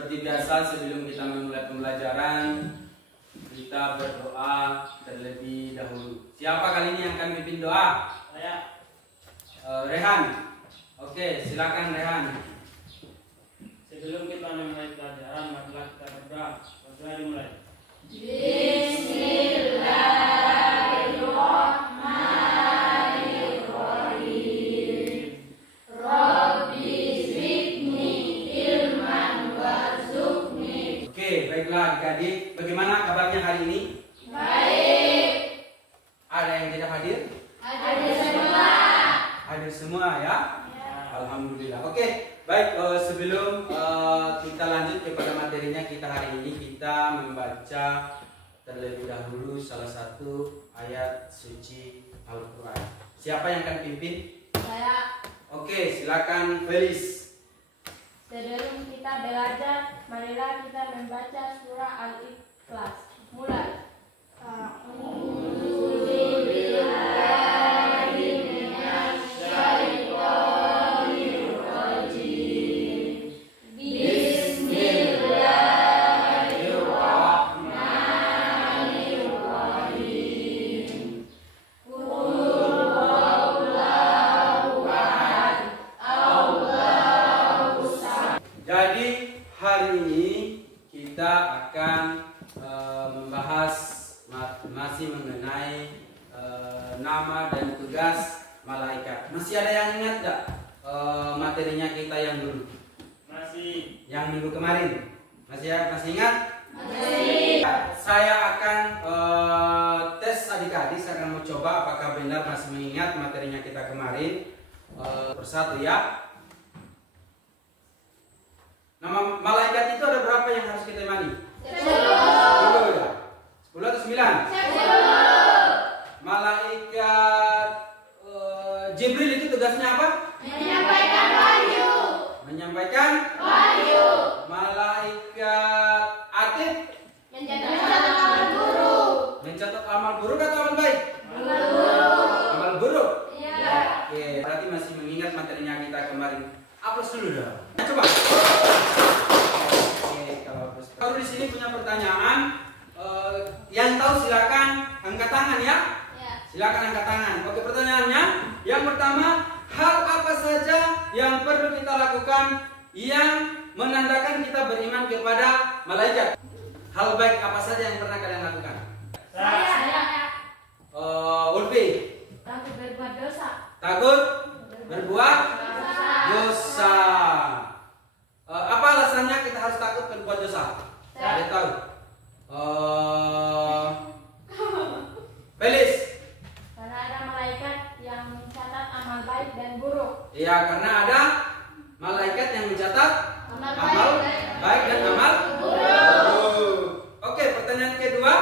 Seperti biasa sebelum kita memulai pembelajaran, kita berdoa terlebih dahulu. Siapa kali ini yang akan pimpin doa? Saya. Rehan. Oke, silakan Rehan. Sebelum kita memulai pelajaran, marilah kita berdoa. Berdoa dimulai. Bismillahirrahmanirrahim. Rabbi zidni ilman warzuqni. Oke, baiklah adik-adik. Bagaimana kabarnya hari ini? Baik. Ada yang tidak hadir? Ada semua. Hadir semua ya? Ya. Alhamdulillah. Oke, baik. Sebelum kita lanjut kepada materinya kita hari ini, kita membaca terlebih dahulu salah satu ayat suci Al-Quran. Siapa yang akan pimpin? Saya. Oke, silakan Felis. Sebelum kita belajar, marilah kita membaca surah Al-Ikhlas. Mulai. Jadi hari ini kita akan membahas masih mengenai nama dan tugas malaikat. Masih ada yang ingat gak materinya kita yang dulu? Masih. Yang minggu kemarin? Masih ingat? Masih. Saya akan tes adik-adik, saya akan mencoba apakah benar masih mengingat materinya kita kemarin. Persatu ya. Nama malaikat itu ada berapa yang harus kita imani? 10 ya? 10 atau 9? 10. Malaikat Jibril itu tugasnya apa? Menyampaikan wahyu. Menyampaikan Wahyu. Malaikat Atid Mencatat amal buruk. mencatat amal buruk atau amal baik? Amal buruk. Amal buruk. Iya. Oke, berarti masih mengingat materinya kita kemarin. Aplaus dulu dong. Coba. Oke, kalau di sini punya pertanyaan, yang tahu silakan angkat tangan ya. Ya. Silakan angkat tangan. Oke, pertanyaannya yang pertama, hal apa saja yang perlu kita lakukan yang menandakan kita beriman kepada malaikat? Hal baik apa saja yang pernah kalian lakukan? Saya. Ulfi, Takut berbuat dosa. takut berbuat dosa. Apa alasannya kita harus takut berbuat dosa? Ada tahu? Felis. Karena ada malaikat yang mencatat amal baik dan buruk. Ya, karena ada malaikat yang mencatat Amal amal baik dan amal buruk. Oke, pertanyaan kedua.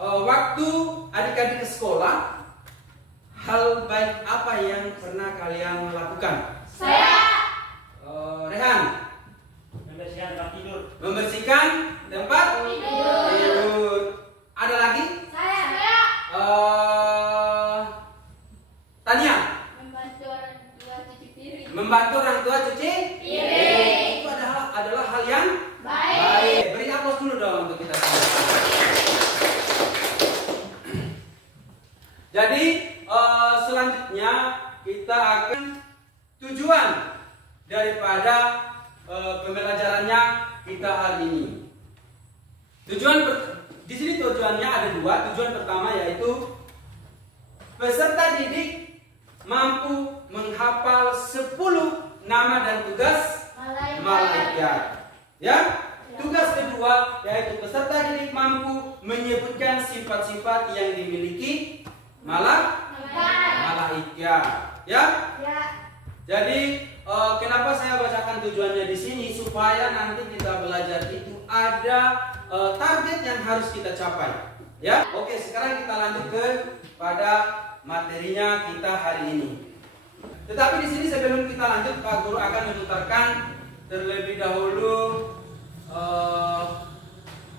Waktu adik-adik ke sekolah, hal baik apa yang pernah kalian lakukan? Saya. Rehan, Membersihkan tempat tidur. membersihkan tempat tidur. Ada lagi? Saya. Tania, Membantu orang tua cuci piring. membantu orang tua cuci Piring. itu adalah hal yang Baik. Beri aplaus dulu dong untuk kita semua. Jadi selanjutnya kita akan tujuan daripada pembelajarannya kita hari ini. Di sini tujuannya ada dua. Tujuan pertama yaitu peserta didik mampu menghafal 10 nama dan tugas malaikat. Ya. Tugas kedua yaitu peserta didik mampu menyebutkan sifat-sifat yang dimiliki malaikat. Ya. Ya. Jadi kenapa saya bacakan tujuannya di sini supaya nanti kita belajar itu ada target yang harus kita capai. Ya. Oke, sekarang kita lanjut pada materinya kita hari ini. Tetapi di sini sebelum kita lanjut, Pak Guru akan memutarkan terlebih dahulu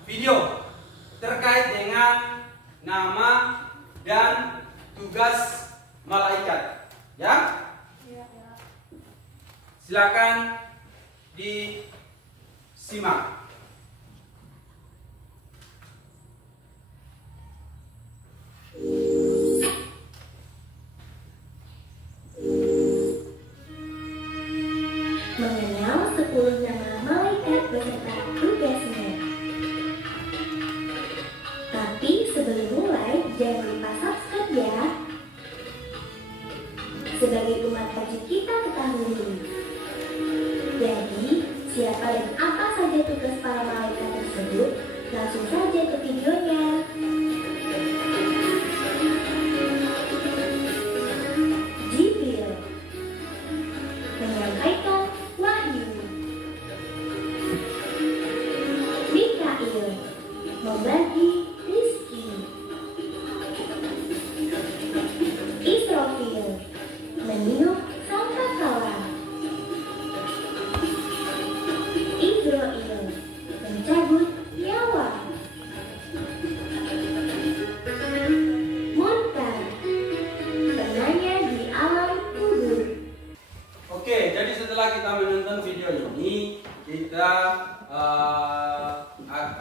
video terkait dengan nama dan tugas malaikat. Ya. Silakan di Simak. Mengenal 10 nama malaikat beserta tugasnya. Tapi sebelum mulai, jangan lupa subscribe ya. Sebagai umat wajib kita ketahui dulu. Jadi, siapa dan apa saja tugas para malaikat tersebut? Langsung saja ke videonya. Jibril menyampaikan wahyu. Mikail membagi rizki. Israfil meniup sangkakala. Israel mencabut nyawa. Munkar penanya di alam kubur. Oke, jadi setelah kita menonton video ini, kita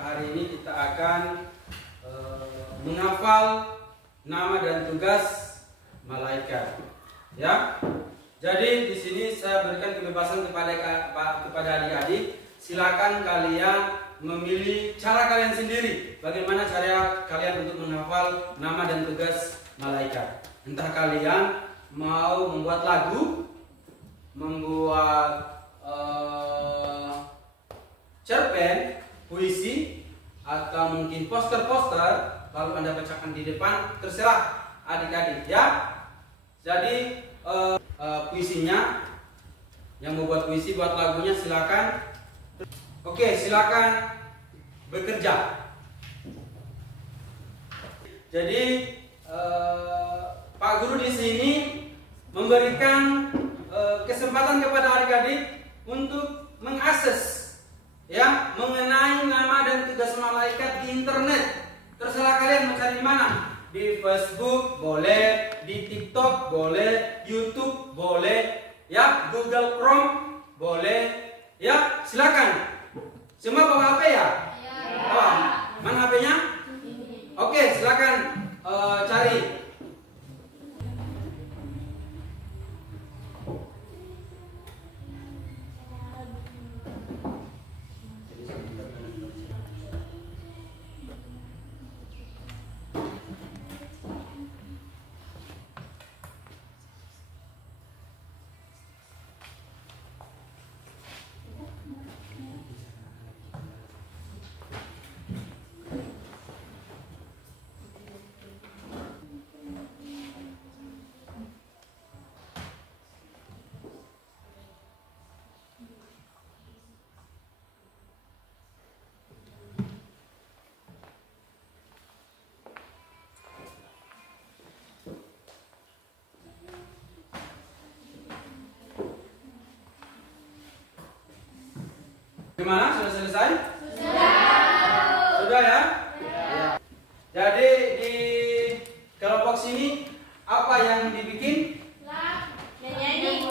hari ini kita akan menghafal nama dan tugas malaikat. Ya. Jadi di sini saya berikan kebebasan kepada adik-adik. Silakan kalian memilih cara kalian sendiri. Bagaimana cara kalian untuk menghafal nama dan tugas malaikat. Entah kalian mau membuat lagu, membuat cerpen, puisi, atau mungkin poster-poster, lalu Anda bacakan di depan, terserah adik-adik ya. Jadi puisinya, yang membuat puisi, buat lagunya silakan. Oke, silakan bekerja. Jadi Pak Guru di sini memberikan kesempatan kepada adik-adik untuk mengakses ya mengenai nama dan tugas malaikat di internet. Terserah kalian mau cari di mana. Di Facebook boleh, di TikTok boleh, YouTube boleh, ya Google Chrome boleh, ya silakan. Semua bawa HP ya? Bawa. Mana HP-nya? Oke, silakan cari. Gimana? Sudah selesai? Sudah ya? Ya. Jadi di kelompok sini apa yang dibikin? Nyanyi.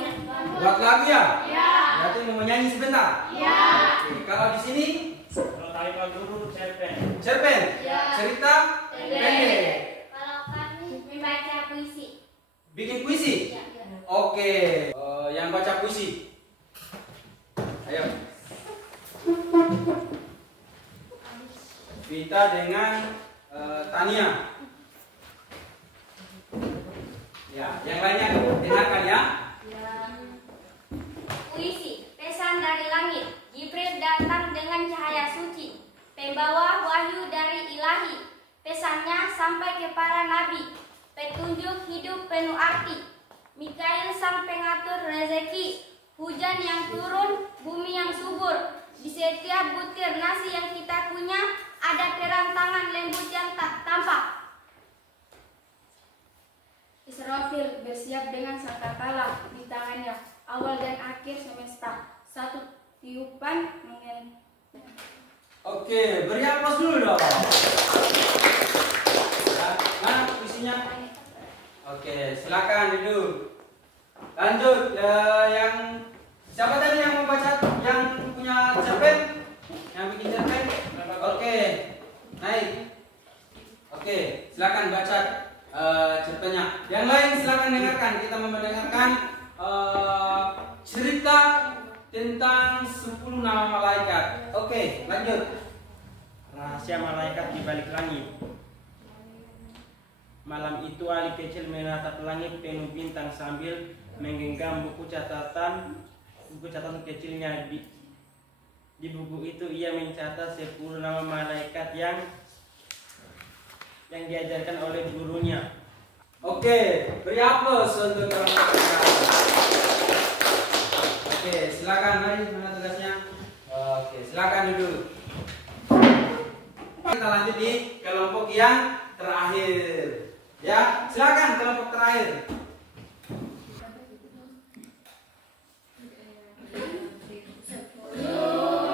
Buat lagu ya? Ya. Berarti mau menyanyi sebentar? Ya. Oke, kalau di sini Kalau tadi Pak Guru cerpen. cerpen, Ya. cerita pendek, Kalau kami membaca puisi. bikin puisi. Ya. Oke, yang baca puisi. Ayo. Vita dengan Tania. Ya, yang lainnya dengarkan ya. Puisi, pesan dari langit. Jibril datang dengan cahaya suci, pembawa wahyu dari Ilahi. Pesannya sampai ke para nabi, petunjuk hidup penuh arti. Mikail sang pengatur rezeki, hujan yang turun, bumi yang subur. Di setiap butir nasi yang kita punya, ada kerang tangan lembut yang tak tampak. Israfil bersiap dengan sangkakala di tangannya, awal dan akhir semesta. Satu tiupan Oke, beri aplaus dulu dong. Mana puisinya? Oke, silakan duduk. Lanjut, yang siapa tadi yang membaca, yang punya cerpen? Yang bikin cerpen? Oke, naik. Oke, silakan baca cerpennya. Yang lain silakan dengarkan. Kita mau mendengarkan cerita tentang 10 nama malaikat. Oke, lanjut. Rahasia malaikat di balik langit. Malam itu Ali kecil menatap langit penuh bintang sambil menggenggam buku catatan kecilnya. Di buku itu ia mencatat 10 nama malaikat yang diajarkan oleh gurunya. Oke, beri aplaus untuk kelompok kita. Oke, silakan, mari, mana tugasnya? Oke, silakan duduk. Kita lanjut di kelompok yang terakhir. Ya, silakan kelompok terakhir.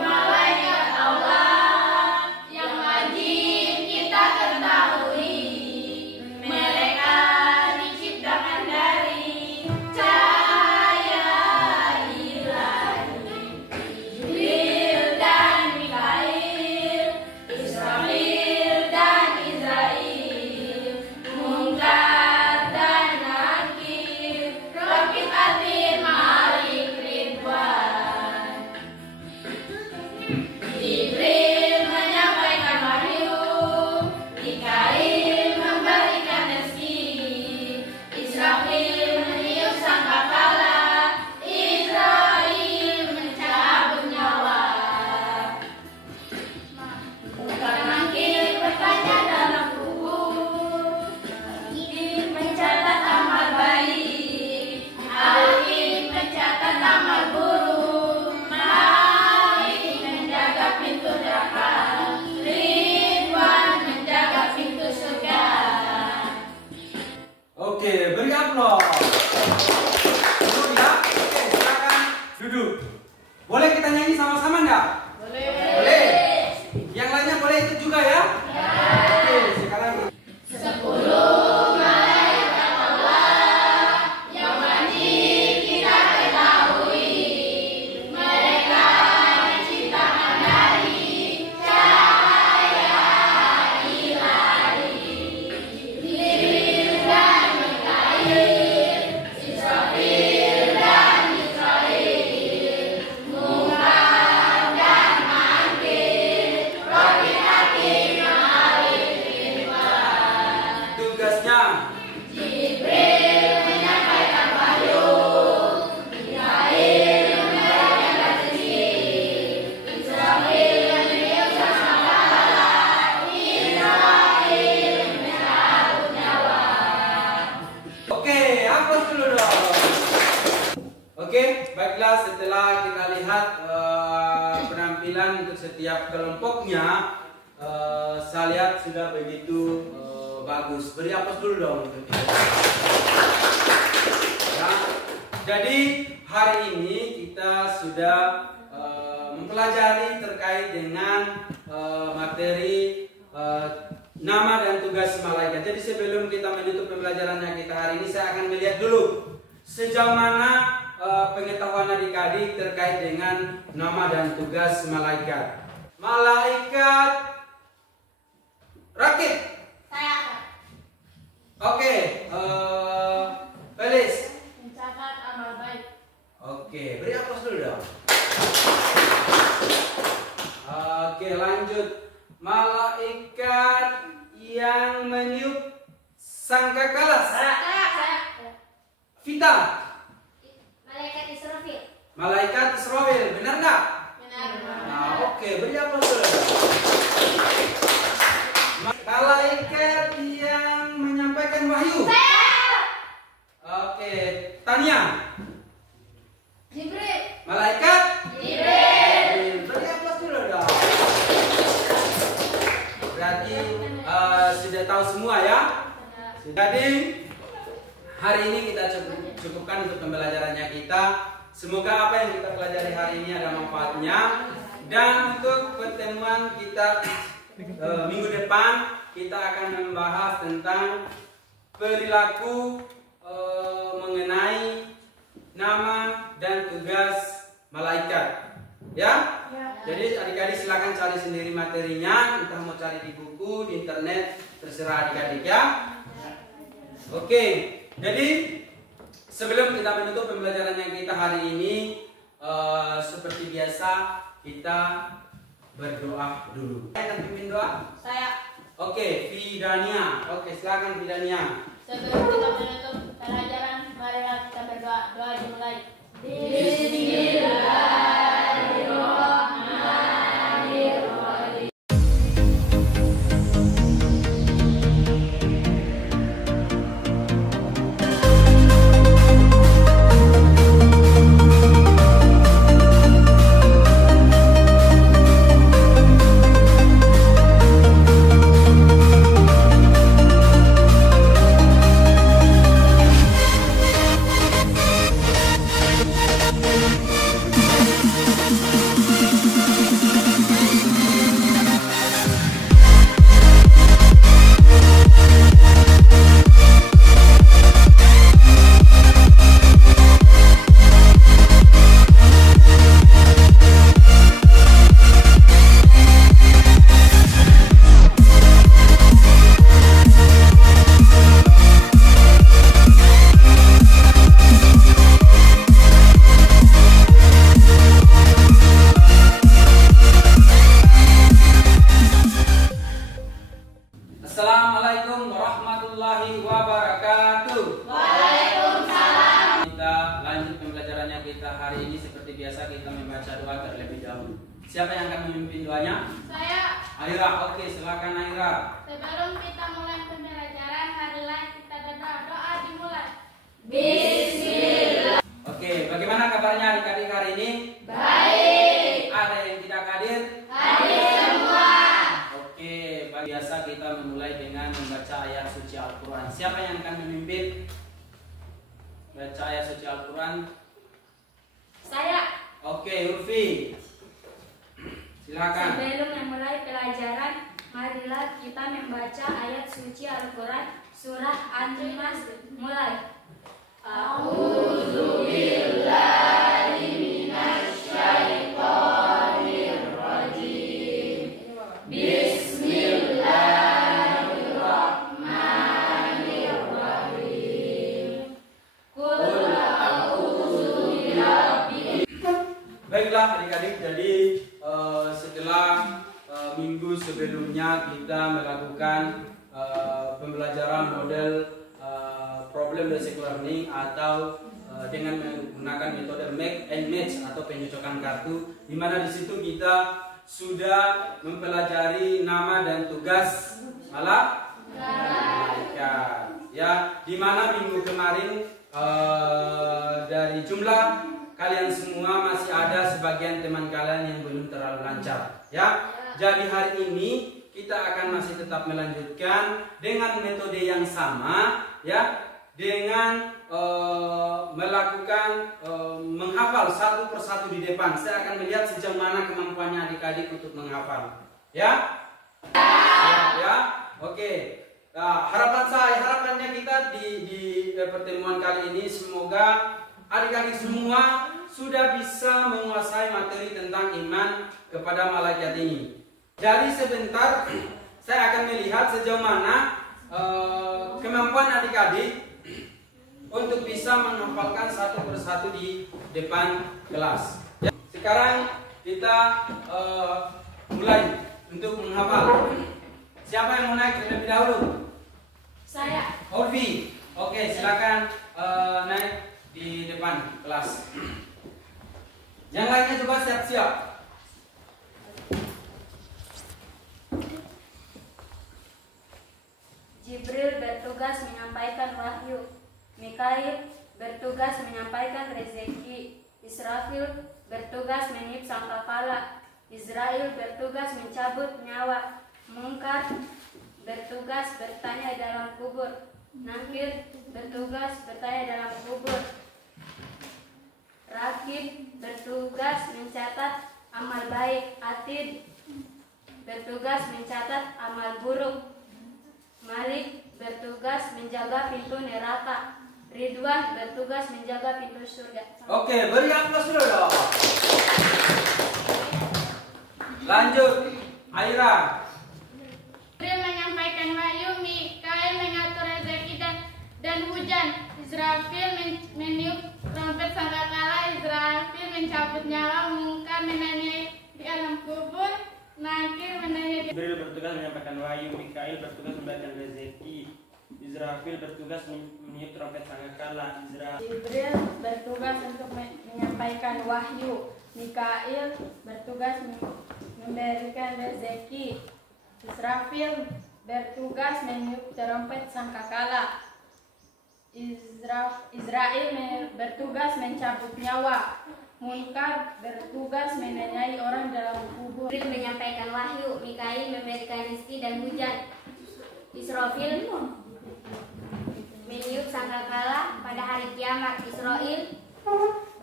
Malaikat Allah yang wajib kita ketahui, mereka diciptakan dari cahaya ilahi. Jibril dan Mikail, Israfil dan Israil, Munkar dan Nakir, Rakib Atid Malik Ridwan. Jibril menyampaikan wahyu, Mikail memberikan rezeki, Israfil meniup sangkakala, Israil mencabut nyawa. Munkar Nakir bertanya dalam kubur, mencatat amal baik, Alif mencatat amal buruk, Malik menjaga pintu neraka, Ridwan menjaga pintu surga. Oke, beri aplaus. Duduk ya. Oke, silakan duduk. Boleh kita nyanyi sama-sama enggak? Boleh. Yang lainnya boleh ikut juga ya? Oke, sekarang 10 malaikat Allah yang wajib kita ketahui, mereka diciptakan dari cahaya ilahi. Jibril dan Mikail, Israfil dan Israil, Munkar dan Nakir, Rakib Atid Malik Ridwan. tugasnya. Jibril menyampaikan wahyu, Mikail memberikan rezeki, Israfil meniup sangkakala, Israil mencabut nyawa. Oke, aplaus dulu dong. Oke, baiklah, setelah kita lihat penampilan untuk setiap kelompoknya, saya lihat sudah begitu bagus. Beri aplaus dulu dong untuk kita. Ya, jadi hari ini kita sudah mempelajari terkait dengan materi nama dan tugas malaikat. Jadi sebelum kita menutup pembelajarannya kita hari ini, saya akan melihat dulu sejauh mana pengetahuan adik-adik terkait dengan nama dan tugas malaikat. Malaikat Rakib. Saya Oke, Felis. mencatat amal baik. Oke, beri aplaus dulu dong. Oke, lanjut. Malaikat yang meniup sangkakala. Saya Vita. Malaikat Israfil. Malaikat Israfil, benar nggak? benar. Nah, oke, beri aplaus dulu dong. Malaikat yang menyampaikan wahyu. Oke, Tania. Jibril. Malaikat Jibril. beri aplaus dulu dong. Berarti sudah tahu semua ya. Jadi hari ini kita cukupkan untuk pembelajarannya kita. Semoga apa yang kita pelajari hari ini ada manfaatnya. Dan untuk pertemuan kita minggu depan kita akan membahas tentang perilaku mengenai nama dan tugas malaikat. Ya? Ya. Jadi adik-adik silakan cari sendiri materinya, entah mau cari di buku, di internet, terserah adik-adik ya. Oke, jadi sebelum kita menutup pembelajaran yang kita hari ini, seperti biasa kita berdoa dulu. Saya akan pimpin doa. Saya. Oke, Fidania. Oke, silakan Fidania. Sebelum kita menutup pelajaran, marilah kita berdoa. Doa dimulai. Bismillahirrahmanirrahim. Assalamualaikum warahmatullahi wabarakatuh. Waalaikumsalam. Kita lanjut pembelajarannya kita hari ini. Seperti biasa kita membaca doa terlebih dahulu. Siapa yang akan memimpin doanya? Saya. Aira. Oke, silakan Aira. Sebelum kita mulai pembelajaran, marilah kita berdoa. Doa dimulai. Bismillah. Oke, bagaimana kabarnya adik-adik hari ini? Baik. Ada yang tidak hadir? Hadir semua. Oke, biasa kita memulai dengan membaca ayat suci Al-Quran. Siapa yang akan memimpin baca ayat suci Al-Quran? Saya. Oke, Urfi. Silakan. Sebelum memulai pelajaran, marilah kita membaca ayat suci Al-Quran surah An-Nas. Mulai. Baiklah adik-adik, jadi setelah minggu sebelumnya kita melakukan pembelajaran model problem basic learning atau dengan menggunakan metode make and match atau pencocokan kartu, di mana di situ kita sudah mempelajari nama dan tugas malaikat. Ya, di mana minggu kemarin dari jumlah kalian semua masih ada sebagian teman kalian yang belum terlalu lancar. Ya, jadi hari ini kita akan masih tetap melanjutkan dengan metode yang sama, ya, dengan melakukan menghafal satu persatu di depan. Saya akan melihat sejauh mana kemampuannya adik-adik untuk menghafal. Ya, ya, oke. Nah, harapannya kita di pertemuan kali ini semoga adik-adik semua sudah bisa menguasai materi tentang iman kepada malaikat ini. Jadi sebentar saya akan melihat sejauh mana kemampuan adik-adik untuk bisa menghafalkan satu persatu di depan kelas. Sekarang kita mulai untuk menghafal. Siapa yang mau naik terlebih dahulu? Saya. Olvi. Oke, silakan naik di depan kelas. Yang lainnya juga siap-siap. Jibril bertugas menyampaikan wahyu. Mikail bertugas menyampaikan rezeki. Israfil bertugas meniup sangkakala. Israel bertugas mencabut nyawa. Mungkar bertugas bertanya dalam kubur. Nakir bertugas bertanya dalam kubur. Rakib bertugas mencatat amal baik. Atid bertugas mencatat amal buruk. Malik bertugas menjaga pintu neraka. Ridwan bertugas menjaga pintu surga. Oke, beri aplaus dulu dong. Lanjut, Aira. Jibril menyampaikan wahyu, Mikail mengatur rezeki dan hujan, Israfil meniup trompet sangkakala, Israfil mencabut nyawa, Mungkar menanyai di alam kubur, Nakir menanyai di... Jibril bertugas menyampaikan wahyu, Mikail bertugas memberikan rezeki, Israfil bertugas meniup trompet sangkakala, Jibril bertugas untuk menyampaikan wahyu, Mikail bertugas memberikan rezeki, Israfil bertugas meniup trompet sangkakala, Israel bertugas mencabut nyawa, Munkar bertugas menanyai orang dalam kubur. Jibril menyampaikan wahyu, Mikail memberikan rezeki dan hujan, Israfil meniup sangkakala pada hari kiamat, Israel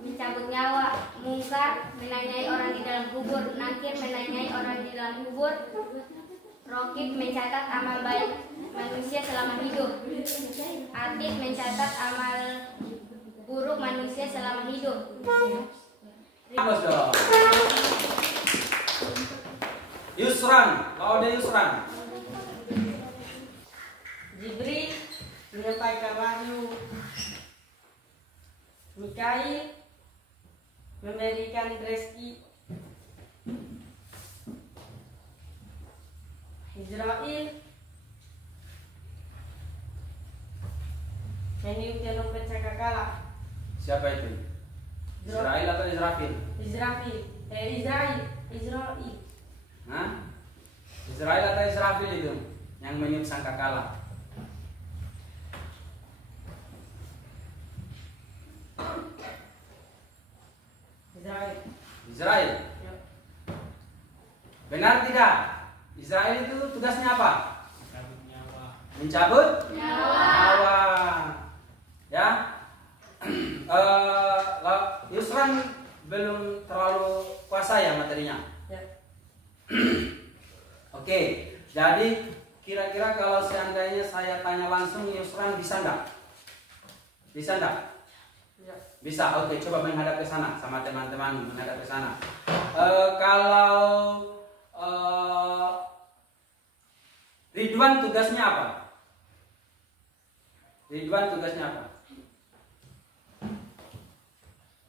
mencabut nyawa, Mungkar menanyai orang di dalam kubur, Nakir menanyai orang di dalam kubur, Rokib mencatat amal baik manusia selama hidup, Atid mencatat amal buruk manusia selama hidup. Bos dong. Yusran, kalau ada Yusran. Jibril menyampaikan wahyu, Mikail memberikan rezeki, Israel meniup trompet sangkakala. Siapa itu? Israel atau Israfil? Israel. Hah? Israel atau Israfil itu yang meniup sangkakala? Israel. Ya. Benar tidak? Israel itu tugasnya apa? Mencabut nyawa. Ya. Yusran belum terlalu kuasa ya materinya. Ya. Oke, jadi kira-kira kalau seandainya saya tanya langsung, Yusran bisa enggak? Bisa enggak? Ya. Bisa. Oke, coba menghadap ke sana sama teman-teman, menghadap ke sana. Kalau Ridwan tugasnya apa? Ridwan tugasnya apa?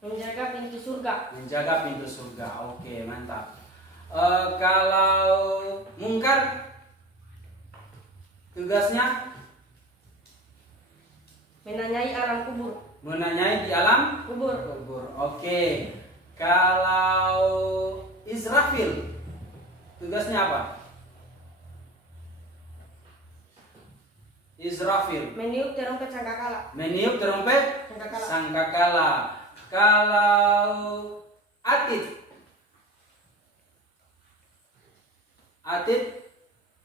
Menjaga pintu surga. Menjaga pintu surga. Oke, mantap. Kalau Mungkar tugasnya Menanyai alam kubur. menanyai di alam Kubur. Oke. Kalau Israfil tugasnya apa? Israfil Meniup trompet sangkakala. meniup trompet Sangkakala. sangkakala. Kalau Atid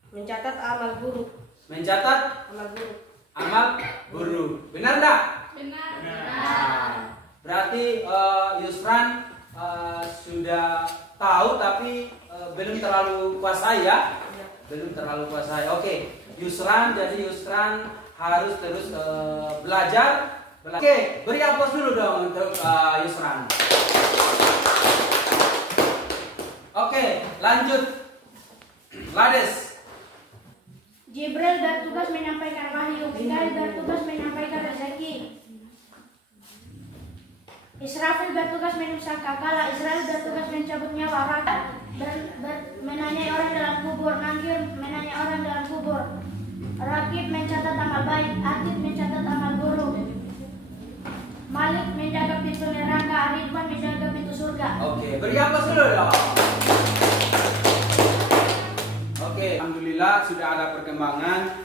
Mencatat amal buruk. mencatat Amal buruk. amal buruk. Benar enggak? Benar. Nah, berarti Yusran sudah tahu tapi belum terlalu kuasai ya? Belum terlalu kuasai. Oke, Yusran, jadi Yusran harus terus belajar. Oke, beri aplaus dulu dong untuk Yusran. Oke, lanjut. Lades. Jibril bertugas menyampaikan wahyu, Mikail bertugas menyampaikan rezeki, Israfil bertugas meniup sangkakala, Israel bertugas mencabut nyawa, menanyai orang dalam kubur, Nakir menanyai orang dalam kubur, Rakib mencatat amal baik, Atid mencatat amal buruk, Malik menjaga pintu neraka, Ridwan menjaga pintu surga. Oke, beri aplaus dulu dong. Oke, alhamdulillah sudah ada perkembangan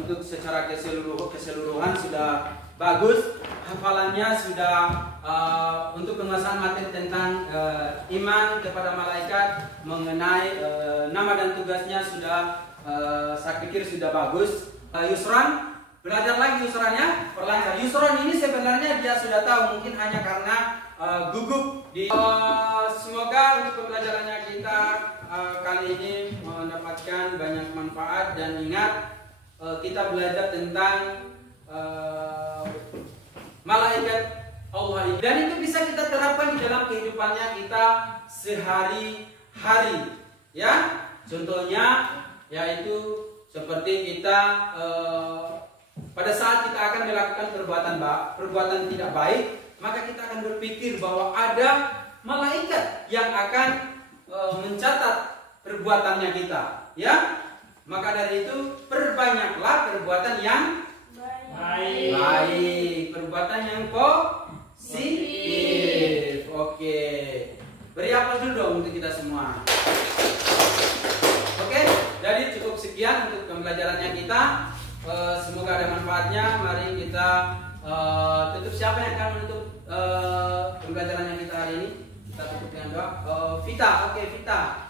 untuk secara keseluruhan sudah bagus, hafalannya sudah untuk penguasaan materi tentang iman kepada malaikat mengenai nama dan tugasnya sudah saya pikir sudah bagus. Yusran, belajar lagi Yusrannya, perlancar. Yusran ini sebenarnya dia sudah tahu, mungkin hanya karena gugup di semoga untuk pembelajarannya kita kali ini mendapatkan banyak manfaat, dan ingat kita belajar tentang malaikat Allah ini, dan itu bisa kita terapkan di dalam kehidupannya kita sehari hari. Ya, contohnya yaitu seperti kita pada saat kita akan melakukan perbuatan tidak baik, maka kita akan berpikir bahwa ada malaikat yang akan mencatat perbuatannya kita. Ya, maka dari itu perbanyaklah perbuatan yang baik, perbuatan yang positif. Oke, beri aplaus dulu dong untuk kita semua. Oke, jadi cukup sekian untuk pembelajarannya kita. Semoga ada manfaatnya. Mari kita tutup. Siapa yang akan menutup pembelajarannya kita hari ini? Kita tutup dengan doa. Vita, oke Vita.